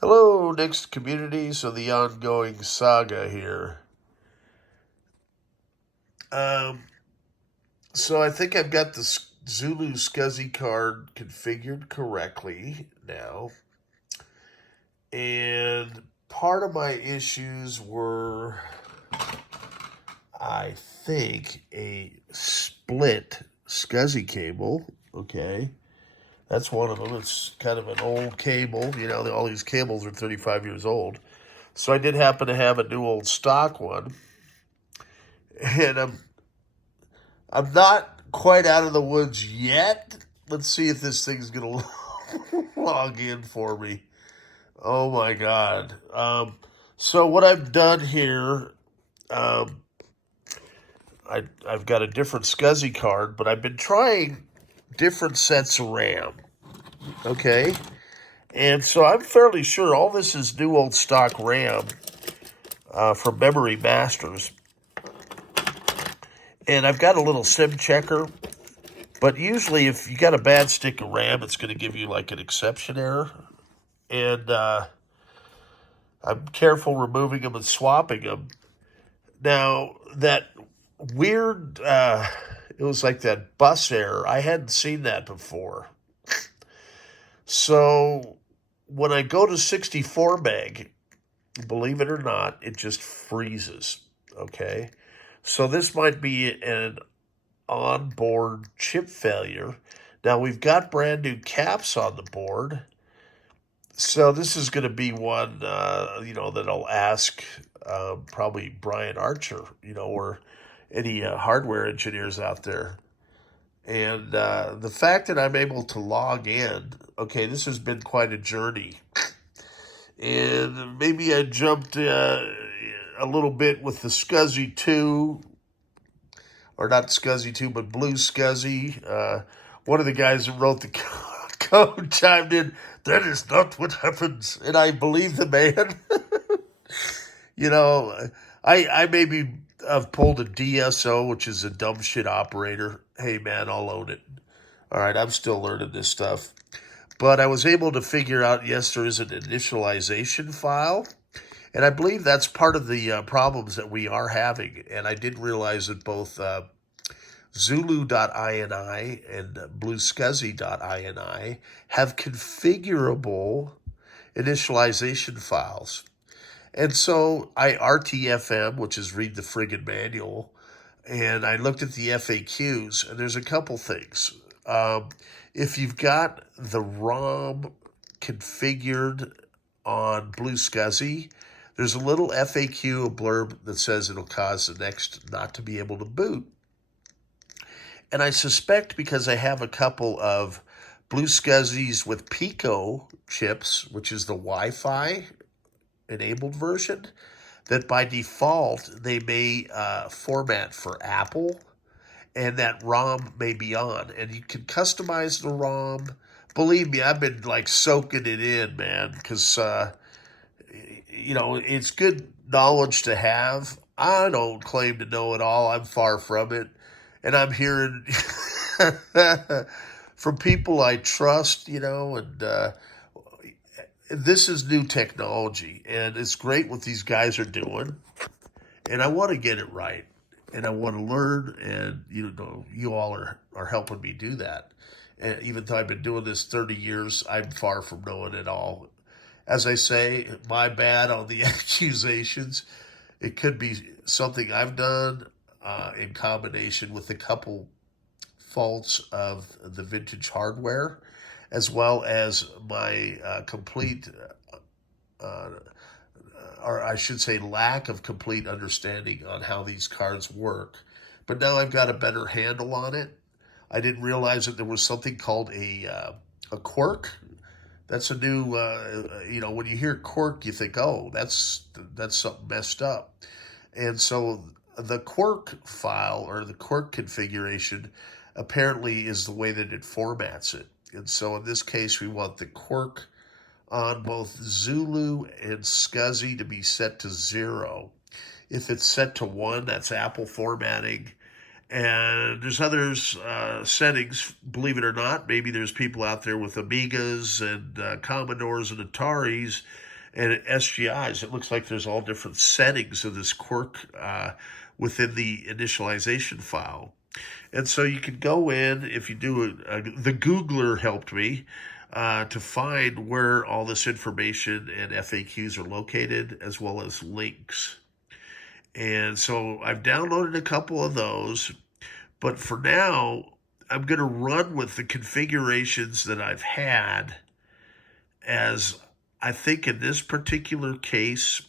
Hello, NeXT community. So the ongoing saga here. Um, so I think I've got the Zulu scuzzy card configured correctly now, and part of my issues were, I think, a split scuzzy cable. Okay, that's one of them. It's kind of an old cable. All these cables are 35 years old. So I did happen to have a new old stock one, and I'm not quite out of the woods yet. Let's see if this thing's gonna log in for me. Oh my god. So what I've done here, um, I've got a different scuzzy card, but I've been trying different sets of RAM. Okay, and so I'm fairly sure all this is new old stock RAM from Memory Masters. And I've got a little sim checker, but usually if you got a bad stick of RAM, it's going to give you like an exception error. And I'm careful removing them and swapping them. Now, that weird, it was like that bus error. I hadn't seen that before. So when I go to 64 meg, believe it or not, it just freezes. Okay. So this might be an onboard chip failure. Now we've got brand new caps on the board. So this is going to be one, that I'll ask probably Brian Archer, or any hardware engineers out there. And the fact that I'm able to log in, okay, this has been quite a journey. And maybe I jumped a little bit with the Scuzzy 2, or not Scuzzy 2, but Blue Scuzzy. One of the guys that wrote the code chimed in, "That is not what happens." And I believe the man. I maybe have pulled a DSO, which is a dumb shit operator. Hey, man, I'll own it. All right, I'm still learning this stuff. But I was able to figure out, yes, there is an initialization file. And I believe that's part of the problems that we are having. And I did realize that both Zulu.ini and BlueScuzzy.ini have configurable initialization files. And so I RTFM, which is read the friggin' manual, and I looked at the FAQs, and there's a couple things. If you've got the ROM configured on Blue Scuzzy, there's a little FAQ, a blurb that says it'll cause the NeXT not to be able to boot. And I suspect because I have a couple of Blue Scuzzys with Pico chips, which is the Wi-Fi enabled version, that by default they may format for Apple, and that ROM may be on. And you can customize the ROM. Believe me, I've been like soaking it in, man, because it's good knowledge to have. I don't claim to know it all. I'm far from it. And I'm hearing from people I trust, and this is new technology. And it's great what these guys are doing. And I want to get it right. And I want to learn. And, you all are helping me do that. And even though I've been doing this 30 years, I'm far from knowing it all. As I say, my bad on the accusations. It could be something I've done in combination with a couple faults of the vintage hardware, as well as my complete, or I should say lack of complete understanding on how these cards work. But now I've got a better handle on it. I didn't realize that there was something called a quirk. That's a new, when you hear quirk, you think, oh, that's something messed up. And so the quirk file or the quirk configuration apparently is the way that it formats it. And so in this case, we want the quirk on both Zulu and Scuzzy to be set to 0. If it's set to 1, that's Apple formatting. And there's others settings, believe it or not. Maybe there's people out there with Amigas and Commodores and Ataris and SGIs. It looks like there's all different settings of this quirk within the initialization file. And so you can go in, if you do the Gougler helped me to find where all this information and FAQs are located, as well as links. And so I've downloaded a couple of those, but for now, I'm going to run with the configurations that I've had, as I think in this particular case,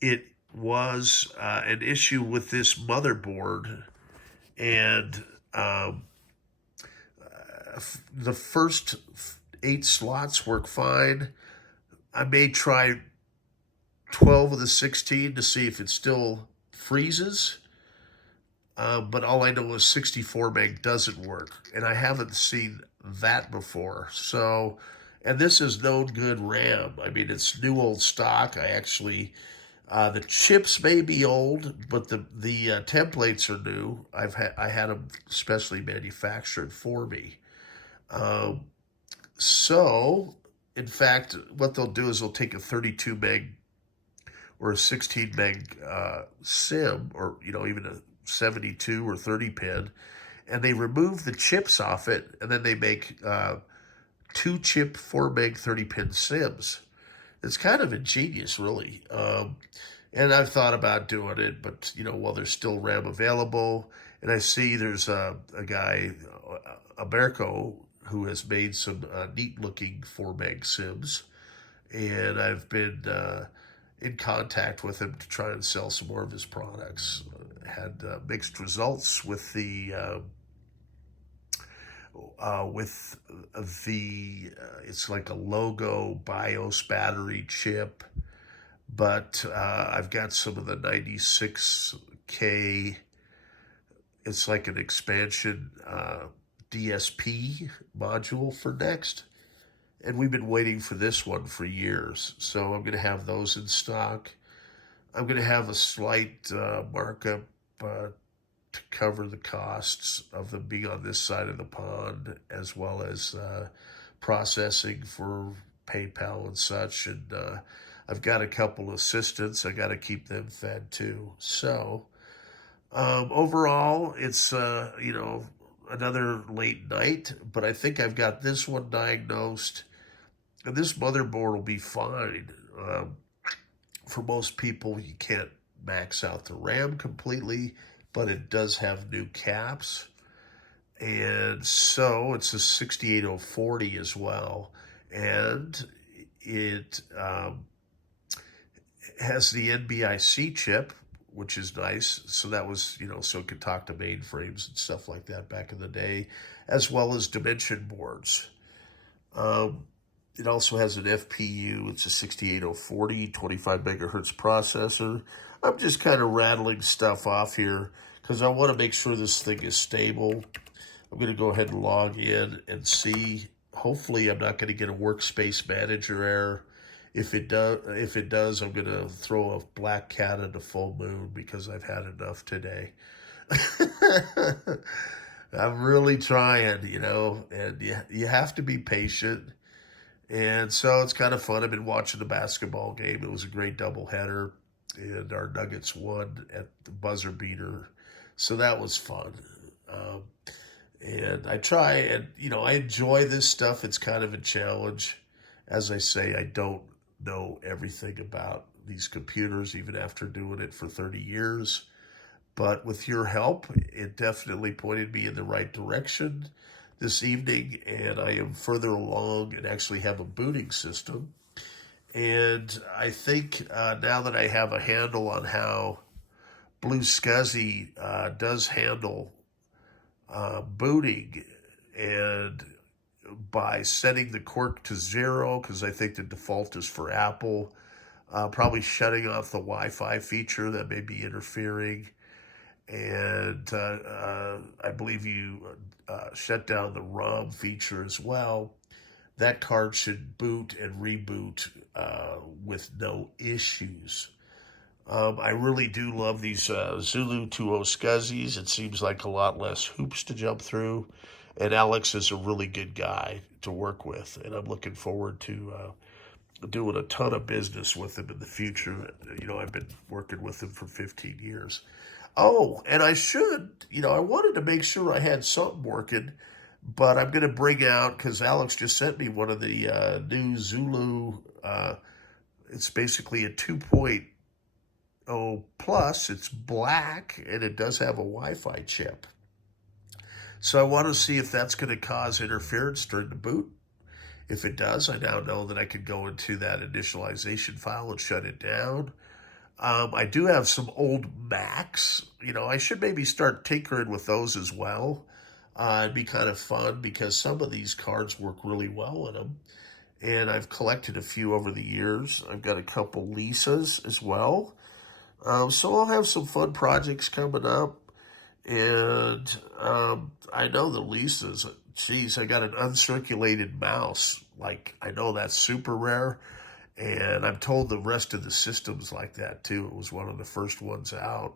it was an issue with this motherboard. And the first 8 slots work fine. I may try 12 of the 16 to see if it still freezes. But all I know is 64 meg doesn't work. And I haven't seen that before. So, and this is known good RAM. I mean, it's new old stock. I actually, the chips may be old, but the templates are new. I had them specially manufactured for me. So, in fact, what they'll do is they'll take a 32 meg or a 16 meg SIM, or even a 72 or 30 pin, and they remove the chips off it, and then they make 2 chip 4 meg 30 pin SIMs. It's kind of ingenious, really. And I've thought about doing it, but while there's still RAM available, and I see there's a guy, a Macco, who has made some neat looking 4 meg SIMs, and I've been in contact with him to try and sell some more of his products. Had mixed results with the it's like a logo BIOS battery chip, but I've got some of the 96K. It's like an expansion DSP module for NeXT. And we've been waiting for this one for years. So I'm going to have those in stock. I'm going to have a slight markup to cover the costs of them being on this side of the pond, as well as processing for PayPal and such. And I've got a couple assistants. I got to keep them fed too. So overall, it's, another late night, but I think I've got this one diagnosed. And this motherboard will be fine. For most people, you can't max out the RAM completely, but it does have new caps. And so it's a 68040 as well. And it has the NBIC chip, which is nice. So that was, so it could talk to mainframes and stuff like that back in the day, as well as dimension boards. It also has an FPU. It's a 68040, 25 megahertz processor. I'm just kind of rattling stuff off here because I want to make sure this thing is stable. I'm going to go ahead and log in and see. Hopefully, I'm not going to get a workspace manager error. If it does, I'm going to throw a black cat at a full moon because I've had enough today. I'm really trying, and you have to be patient. And so it's kind of fun. I've been watching the basketball game. It was a great doubleheader, and our Nuggets won at the buzzer beater. So that was fun. And I try, and, I enjoy this stuff. It's kind of a challenge. As I say, I don't know everything about these computers, even after doing it for 30 years. But with your help, it definitely pointed me in the right direction this evening, and I am further along and actually have a booting system. And I think now that I have a handle on how Blue Scuzzy does handle booting, and by setting the quirk to 0, because I think the default is for Apple, probably shutting off the Wi-Fi feature that may be interfering, and I believe you shut down the ROM feature as well. That card should boot and reboot with no issues. I really do love these Zulu 2.0 scuzzies. It seems like a lot less hoops to jump through. And Alex is a really good guy to work with. And I'm looking forward to doing a ton of business with him in the future. I've been working with him for 15 years. Oh, and I wanted to make sure I had something working, but I'm going to bring out, because Alex just sent me one of the new Zulu. It's basically a 2.0 plus. It's black, and it does have a Wi-Fi chip. So I want to see if that's going to cause interference during the boot. If it does, I now know that I can go into that initialization file and shut it down. I do have some old Macs. I should maybe start tinkering with those as well. It'd be kind of fun because some of these cards work really well in them. And I've collected a few over the years. I've got a couple Lisas as well. So I'll have some fun projects coming up. And I know the Lisas, geez, I got an uncirculated mouse. I know that's super rare. And I'm told the rest of the system's like that too. It was one of the first ones out.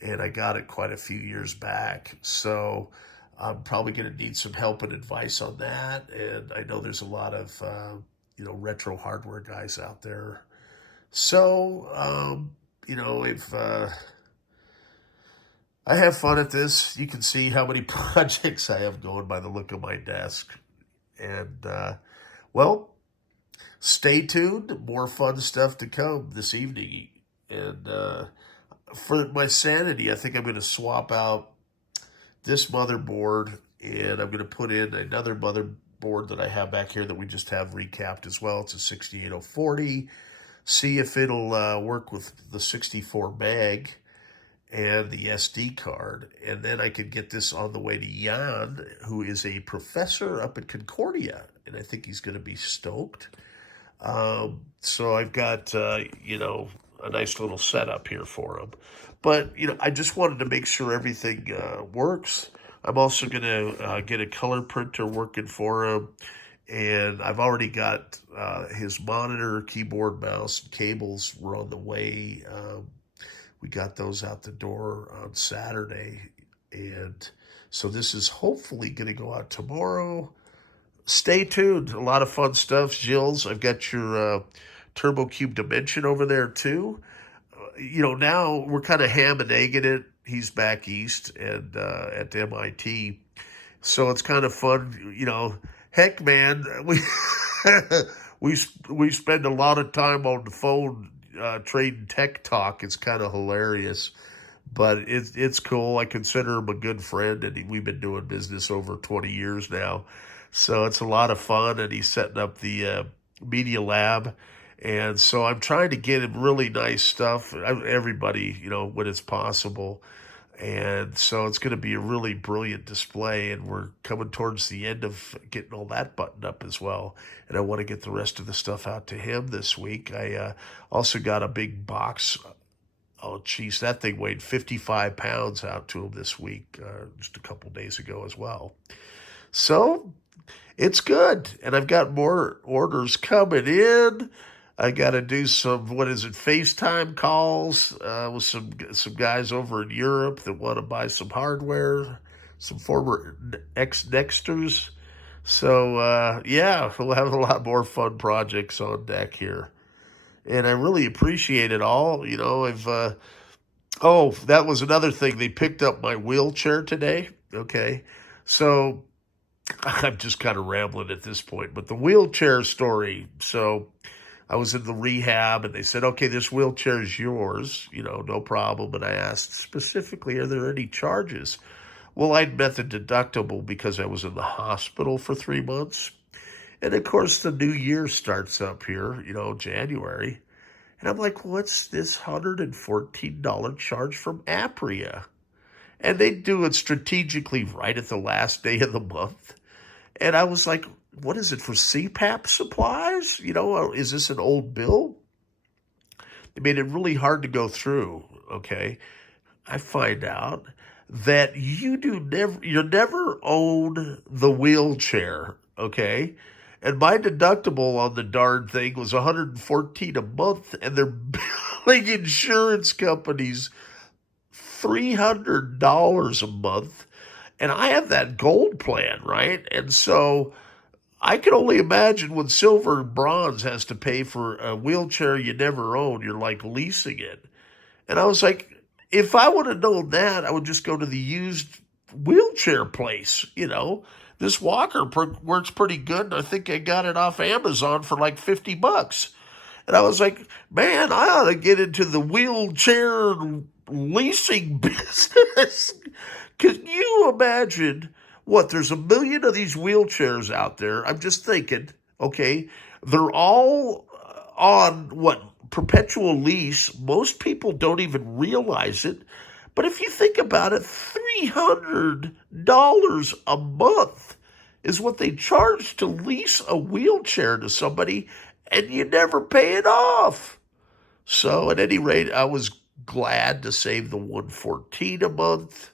And I got it quite a few years back. So I'm probably going to need some help and advice on that. And I know there's a lot of, retro hardware guys out there. So, if I have fun at this, you can see how many projects I have going by the look of my desk. And, stay tuned. More fun stuff to come this evening. And for my sanity, I think I'm going to swap out this motherboard, and I'm going to put in another motherboard that I have back here that we just have recapped as well. It's a 68040. See if it'll work with the 64 meg and the SD card. And then I could get this on the way to Yann, who is a professor up at Concordia. And I think he's going to be stoked. So I've got, a nice little setup here for him. But, I just wanted to make sure everything works. I'm also going to get a color printer working for him. And I've already got his monitor, keyboard, mouse, and cables were on the way. We got those out the door on Saturday. And so this is hopefully going to go out tomorrow. Stay tuned. A lot of fun stuff. Jills, I've got your Turbo Cube Dimension over there too. Now we're kind of ham and egging it. He's back east and at MIT. So it's kind of fun. Heck, man, we spend a lot of time on the phone trading tech talk. It's kind of hilarious. But it's cool. I consider him a good friend, and we've been doing business over 20 years now. So it's a lot of fun, and he's setting up the media lab. And so I'm trying to get him really nice stuff, everybody, when it's possible. And so it's going to be a really brilliant display, and we're coming towards the end of getting all that buttoned up as well. And I want to get the rest of the stuff out to him this week. I also got a big box. Oh, geez, that thing weighed 55 pounds out to him this week, just a couple days ago as well. So it's good. And I've got more orders coming in. I got to do some, FaceTime calls with some guys over in Europe that want to buy some hardware, some former ex-Nexters. So, we'll have a lot more fun projects on deck here. And I really appreciate it all. That was another thing. They picked up my wheelchair today. Okay. So I'm just kind of rambling at this point, but the wheelchair story. So I was in the rehab and they said, okay, this wheelchair is yours, no problem. And I asked specifically, are there any charges? Well, I'd met the deductible because I was in the hospital for 3 months. And of course, the new year starts up here, January. And I'm like, what's this $114 charge from Apria? And they do it strategically right at the last day of the month. And I was like, what is it, for CPAP supplies? Is this an old bill? They made it really hard to go through, okay? I find out that you're never owned the wheelchair, okay? And my deductible on the darn thing was $114 a month, and they're billing insurance companies $300 a month. And I have that gold plan, right? And so I can only imagine when silver and bronze has to pay for a wheelchair you never own, you're like leasing it. And I was like, if I would have known that, I would just go to the used wheelchair place. This walker works pretty good, and I think I got it off Amazon for like $50. And I was like, man, I ought to get into the wheelchair leasing business. Can you imagine what? There's a million of these wheelchairs out there. I'm just thinking, okay, they're all on what? Perpetual lease. Most people don't even realize it. But if you think about it, $300 a month is what they charge to lease a wheelchair to somebody, and you never pay it off. So at any rate, I was glad to save the $114 a month.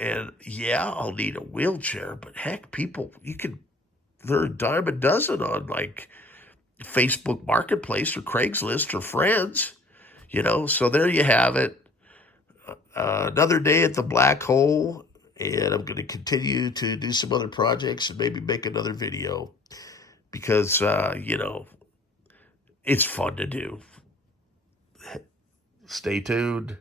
And yeah, I'll need a wheelchair, but heck, people, they're a dime a dozen on like Facebook Marketplace or Craigslist or Friends, so there you have it. Another day at the black hole, and I'm going to continue to do some other projects and maybe make another video because, it's fun to do. Stay tuned.